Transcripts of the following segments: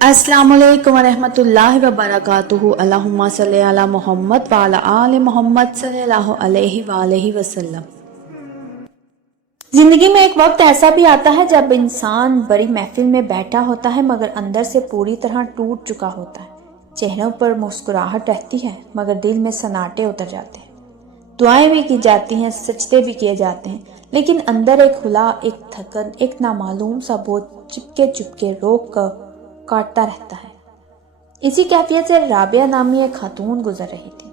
السلام علیکم ورحمۃ اللہ وبرکاتہ۔ اللہم صلی علی محمد وعلی آل محمد صلی اللہ علیہ وآلہ وسلم۔ زندگی میں ایک وقت ایسا بھی آتا ہے جب انسان بڑی محفل میں بیٹھا ہوتا ہے مگر اندر سے پوری طرح ٹوٹ چکا ہوتا ہے۔ چہروں پر مسکراہٹ رہتی ہے مگر دل میں سناٹے اتر جاتے ہیں۔ دعائیں بھی کی جاتی ہیں، سجدے بھی کیے جاتے ہیں، لیکن اندر ایک ہلا، ایک تھکن، ایک نامعلوم سا بوجھ چپکے روک کر کاٹتا رہتا ہے۔ اسی کیفیت سے رابعہ نامی ایک خاتون گزر رہی تھی۔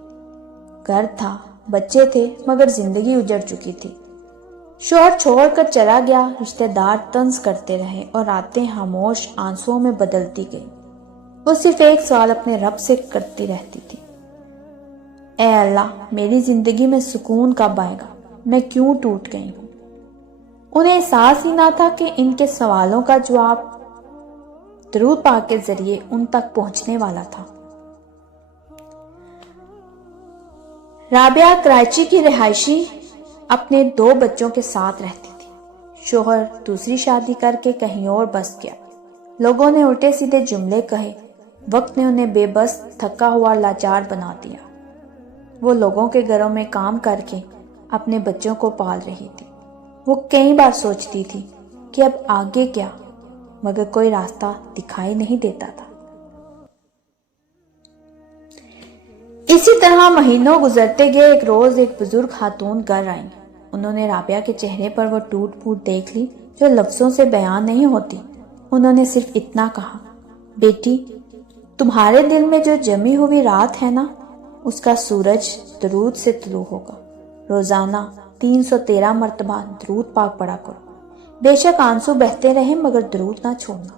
گھر تھا، بچے تھے، مگر زندگی اجڑ چکی تھی۔ شوہر چھوڑ کر چلا گیا، رشتہ دار طنز کرتے رہے اور راتیں خاموش آنسوؤں میں بدلتی گئی۔ وہ صرف ایک سوال اپنے رب سے کرتی رہتی تھی، اے اللہ، میری زندگی میں سکون کب آئے گا؟ میں کیوں ٹوٹ گئی ہوں؟ انہیں احساس ہی نہ تھا کہ ان کے سوالوں کا جواب درود پاک کے ذریعے ان تک پہنچنے والا تھا۔ رابعہ کراچی کی رہائشی اپنے 2 بچوں کے ساتھ رہتی تھی۔ شوہر دوسری شادی کر کے کہیں اور بس گیا۔ لوگوں نے الٹے سیدھے جملے کہے، وقت نے انہیں بے بس، تھکا ہوا، لاچار بنا دیا۔ وہ لوگوں کے گھروں میں کام کر کے اپنے بچوں کو پال رہی تھی۔ وہ کئی بار سوچتی تھی کہ اب آگے کیا، مگر کوئی راستہ دکھائی نہیں دیتا تھا۔ اسی طرح مہینوں گزرتے گئے۔ ایک روز ایک بزرگ خاتون گھر آئیں۔ انہوں نے رابعہ کے چہرے پر وہ ٹوٹ پھوٹ دیکھ لی جو لفظوں سے بیان نہیں ہوتی۔ انہوں نے صرف اتنا کہا، بیٹی، تمہارے دل میں جو جمی ہوئی رات ہے نا، اس کا سورج درود سے طلوع ہوگا۔ روزانہ 313 مرتبہ درود پاک پڑھا کرو۔ بے شک آنسو بہتے رہے مگر درود نہ چھوڑنا۔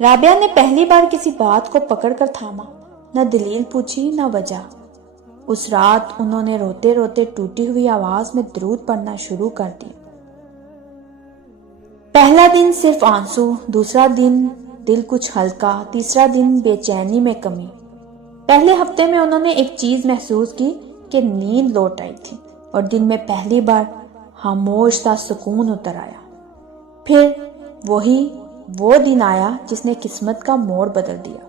رابعہ نے پہلی بار کسی بات کو پکڑ کر تھاما، نہ دلیل پوچھی نہ وجہ۔ اس رات انہوں نے روتے روتے ٹوٹی ہوئی آواز میں درود پڑھنا شروع کر دیا۔ پہلا دن صرف آنسو، دوسرا دن دل کچھ ہلکا، تیسرا دن بے چینی میں کمی۔ پہلے ہفتے میں انہوں نے ایک چیز محسوس کی کہ نیند لوٹ آئی تھی اور دن میں پہلی بار خاموش سا سکون اتر آیا۔ پھر وہ دن آیا جس نے قسمت کا موڑ بدل دیا۔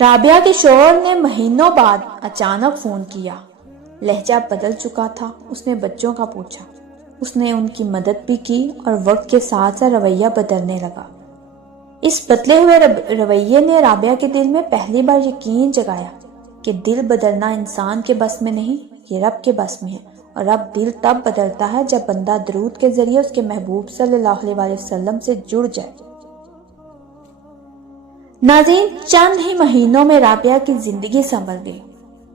رابعہ کے شوہر نے مہینوں بعد اچانک فون کیا۔ لہجہ بدل چکا تھا۔ اس نے بچوں کا پوچھا، اس نے ان کی مدد بھی کی اور وقت کے ساتھ ساتھ رویہ بدلنے لگا۔ اس بدلے ہوئے رویے نے رابعہ کے دل میں پہلی بار یقین جگایا کہ دل بدلنا انسان کے بس میں نہیں، یہ رب کے بس میں ہے، اور اب دل تب بدلتا ہے جب بندہ درود کے ذریعے اس کے محبوب صلی اللہ علیہ وسلم سے جڑ جائے۔ ناظرین، چند ہی مہینوں میں رابعہ کی زندگی سنور گئی۔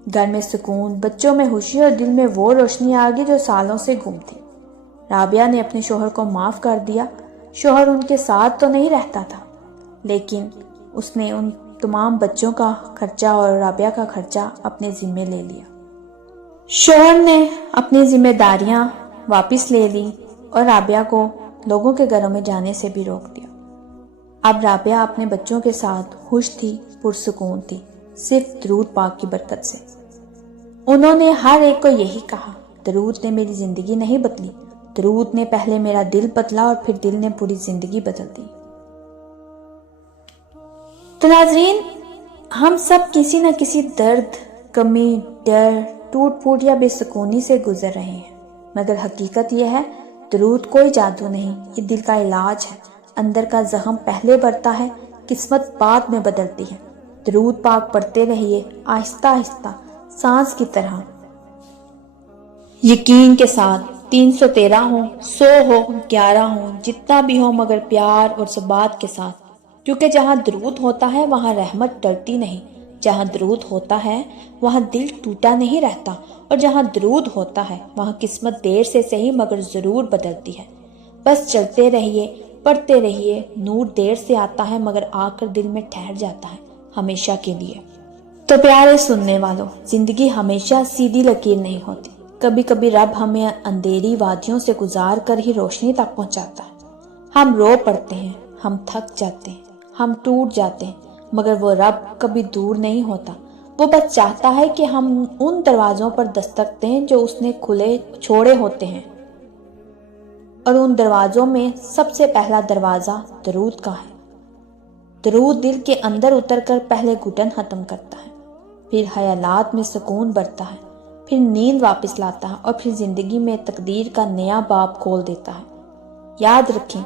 گھر میں سکون، بچوں میں خوشی اور دل میں وہ روشنی آ گئی جو سالوں سے گم تھی۔ رابعہ نے اپنے شوہر کو معاف کر دیا۔ شوہر ان کے ساتھ تو نہیں رہتا تھا، لیکن اس نے ان تمام بچوں کا خرچہ اور رابعہ کا خرچہ اپنے ذمے لے لیا۔ شوہر نے اپنی ذمہ داریاں واپس لے لی اور رابعہ کو لوگوں کے گھروں میں جانے سے بھی روک دیا۔ اب رابعہ اپنے بچوں کے ساتھ خوش تھی، پرسکون تھی، صرف درود پاک کی برکت سے۔ انہوں نے ہر ایک کو یہی کہا، درود نے میری زندگی نہیں بدلی، درود نے پہلے میرا دل بدلا اور پھر دل نے پوری زندگی بدل دی۔ تو ناظرین، ہم سب کسی نہ کسی درد، کمی، ڈر، ٹوٹ پھوٹ یا بے سکونی سے گزر رہے ہیں، مگر حقیقت یہ ہے، درود کوئی جادو نہیں، یہ دل کا علاج ہے۔ اندر کا زخم پہلے بڑھتا ہے، قسمت بعد میں بدلتی ہے۔ درود پاک پڑھتے رہیے، آہستہ آہستہ، سانس کی طرح، یقین کے ساتھ۔ 313 ہو، 100 ہو، 11 ہو، جتنا بھی ہو، مگر پیار اور ثبات کے ساتھ، کیونکہ جہاں درود ہوتا ہے وہاں رحمت ٹلتی نہیں، جہاں درود ہوتا ہے وہاں دل ٹوٹا نہیں رہتا، اور جہاں درود ہوتا ہے وہاں قسمت دیر سے صحیح مگر ضرور بدلتی ہے۔ بس چلتے رہیے، پڑھتے رہیے، نور دیر سے آتا ہے مگر آ کر دل میں ٹھہر جاتا ہے ہمیشہ کے لیے۔ تو پیارے سننے والوں، زندگی ہمیشہ سیدھی لکیر نہیں ہوتی۔ کبھی کبھی رب ہمیں اندھیری وادیوں سے گزار کر ہی روشنی تک پہنچاتا ہے۔ ہم رو پڑتے ہیں، ہم تھک جاتے ہیں، ہم ٹوٹ جاتے ہیں، مگر وہ رب کبھی دور نہیں ہوتا۔ وہ بس چاہتا ہے کہ ہم ان دروازوں پر دستک دیں جو اس نے کھلے چھوڑے ہوتے ہیں۔ اور ان دروازوں میں سب سے پہلا دروازہ درود کا ہے۔ درود دل کے اندر اتر کر پہلے گھٹن ختم کرتا ہے، پھر خیالات میں سکون بھرتا ہے، پھر نیند واپس لاتا ہے اور پھر زندگی میں تقدیر کا نیا باب کھول دیتا ہے۔ یاد رکھیں،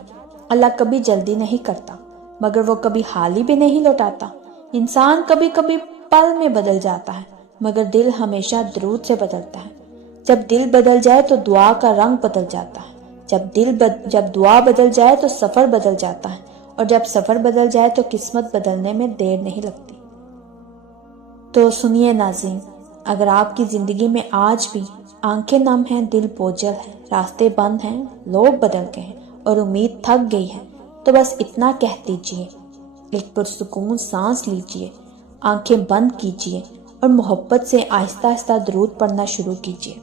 اللہ کبھی جلدی نہیں کرتا، مگر وہ کبھی خالی بھی نہیں لوٹاتا۔ انسان کبھی کبھی پل میں بدل جاتا ہے، مگر دل ہمیشہ درود سے بدلتا ہے۔ جب دل بدل جائے تو دعا کا رنگ بدل جاتا ہے، جب دعا بدل جائے تو سفر بدل جاتا ہے، اور جب سفر بدل جائے تو قسمت بدلنے میں دیر نہیں لگتی۔ تو سنیے ناظرین، اگر آپ کی زندگی میں آج بھی آنکھیں نم ہیں، دل بوجھل ہے، راستے بند ہیں، لوگ بدل گئے ہیں اور امید تھک گئی ہے، تو بس اتنا کہہ دیجئے، ایک پرسکون سانس لیجئے، آنکھیں بند کیجئے اور محبت سے آہستہ آہستہ درود پڑھنا شروع کیجئے۔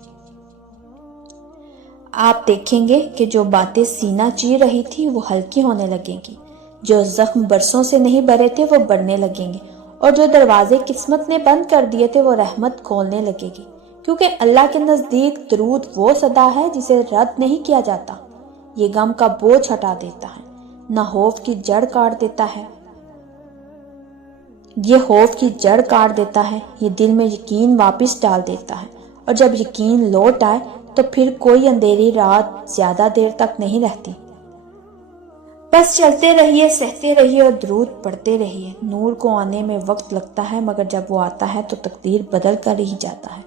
آپ دیکھیں گے کہ جو باتیں سینہ چیر رہی تھی وہ ہلکی ہونے لگیں گی، جو زخم برسوں سے نہیں بھرے تھے وہ بڑھنے لگیں گے، اور جو دروازے قسمت نے بند کر دیے تھے وہ رحمت کھولنے لگے گی، کیونکہ اللہ کے نزدیک درود وہ صدا ہے جسے رد نہیں کیا جاتا۔ یہ غم کا بوجھ ہٹا دیتا ہے، نہ خوف کی جڑ کاٹ دیتا ہے، یہ دل میں یقین واپس ڈال دیتا ہے، اور جب یقین لوٹ آئے تو پھر کوئی اندھیری رات زیادہ دیر تک نہیں رہتی۔ بس چلتے رہیے، سہتے رہیے اور درود پڑھتے رہیے۔ نور کو آنے میں وقت لگتا ہے، مگر جب وہ آتا ہے تو تقدیر بدل کر ہی جاتا ہے۔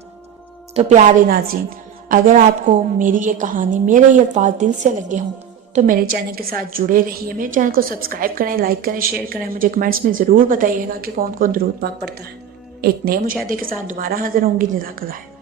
تو پیارے ناظرین، اگر آپ کو میری یہ کہانی، میرے یہ الفاظ دل سے لگے ہوں تو میرے چینل کے ساتھ جڑے رہیے، میرے چینل کو سبسکرائب کریں، لائک کریں، شیئر کریں، مجھے کمنٹس میں ضرور بتائیے گا کہ کون کون درود پاک پڑھتا ہے۔ ایک نئے مشاہدے کے ساتھ دوبارہ حاضر ہوں گی۔ جزاک اللہ۔